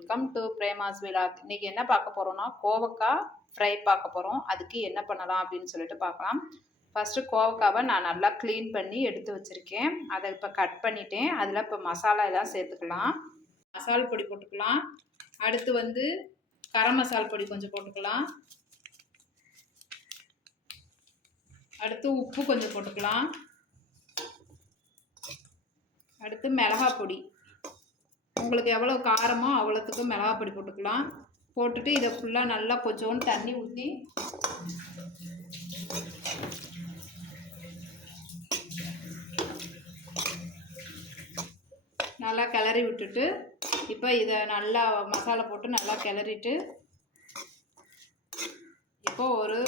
Welcome to Prema's vlog. இன்னைக்கு என்ன பார்க்க போறோம்னா கோவக்காய் ஃப்ரை பார்க்க போறோம். அதுக்கு என்ன பண்ணலாம் அப்படின்னு சொல்லிட்டு பார்க்கலாம். ஃபர்ஸ்ட் கோவக்காவை நான் நல்லா க்ளீன் பண்ணி எடுத்து வச்சிருக்கேன். அதை இப்போ கட் பண்ணிட்டேன். அதில் இப்போ மசாலா எல்லாம் சேர்த்துக்கலாம். மசால் பொடி போட்டுக்கலாம். அடுத்து வந்து கரம் மசால் பொடி கொஞ்சம் போட்டுக்கலாம். அடுத்து உப்பு கொஞ்சம் போட்டுக்கலாம். அடுத்து மிளகாய் பொடி, உங்களுக்கு எவ்வளோ காரமோ அவ்வளோத்துக்கு மிளகாய் பொடி போட்டுக்கலாம். போட்டுட்டு இதை ஃபுல்லாக நல்லா கொஞ்சோண்டு தண்ணி ஊற்றி நல்லா கிளறி விட்டுட்டு இப்போ இதை நல்லா மசாலா போட்டு நல்லா கிளறிட்டு இப்போ ஒரு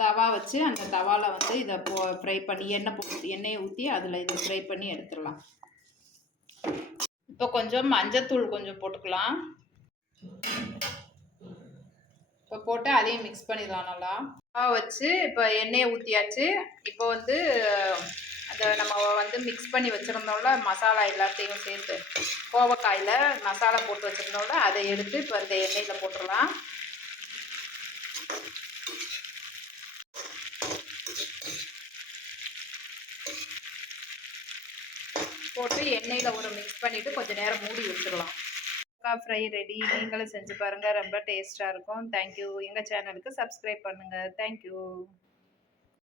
தவா வச்சு அந்த தவாவில் வந்து இதை ஃப்ரை பண்ணி எண்ணெயை ஊற்றி அதில் இதை ஃப்ரை பண்ணி எடுத்துடலாம். இப்போ கொஞ்சம் மஞ்சத்தூள் கொஞ்சம் போட்டுக்கலாம். இப்போ போட்டு அதையும் மிக்ஸ் பண்ணிடலாம். நல்லா வச்சு இப்போ எண்ணெயை ஊற்றியாச்சு. இப்போ வந்து அந்த நம்ம வந்து மிக்ஸ் பண்ணி வச்சுருந்தோம்ல மசாலா எல்லாத்தையும் சேர்த்து கோவக்காயில் மசாலா போட்டு வச்சுருந்தோம்ல அதை எடுத்து இப்போ அந்த எண்ணெயில் போட்டுடலாம். போட்டு எண்ணெயில் ஒரு மிக்ஸ் பண்ணிவிட்டு கொஞ்சம் நேரம் மூடி வச்சிடலாம். கோவக்காய் ஃப்ரை ரெடி. நீங்களும் செஞ்சு பாருங்கள், ரொம்ப டேஸ்ட்டாக இருக்கும். தேங்க்யூ. எங்கள் சேனலுக்கு சப்ஸ்கிரைப் பண்ணுங்கள். தேங்க்யூ.